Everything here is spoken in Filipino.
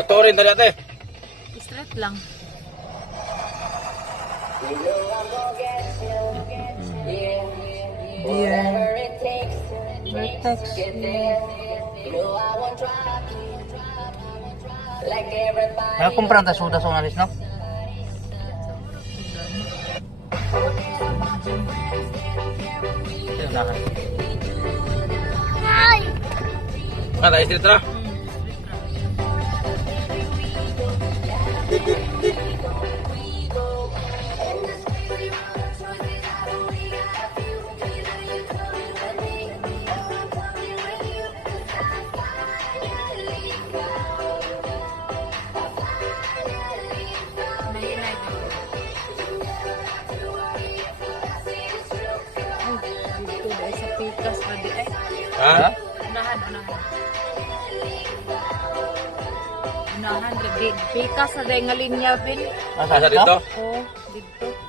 Motorin tadi ate. Straight lang. Vertex. Ano kumprang ta suda sa unalis, no? Ada istri tera. Dito dahil sa pikas pa di ay. Ha? Unahan. Unahan, pikas sa dahil nga linya, Bin. Asa dito? Oh, dito.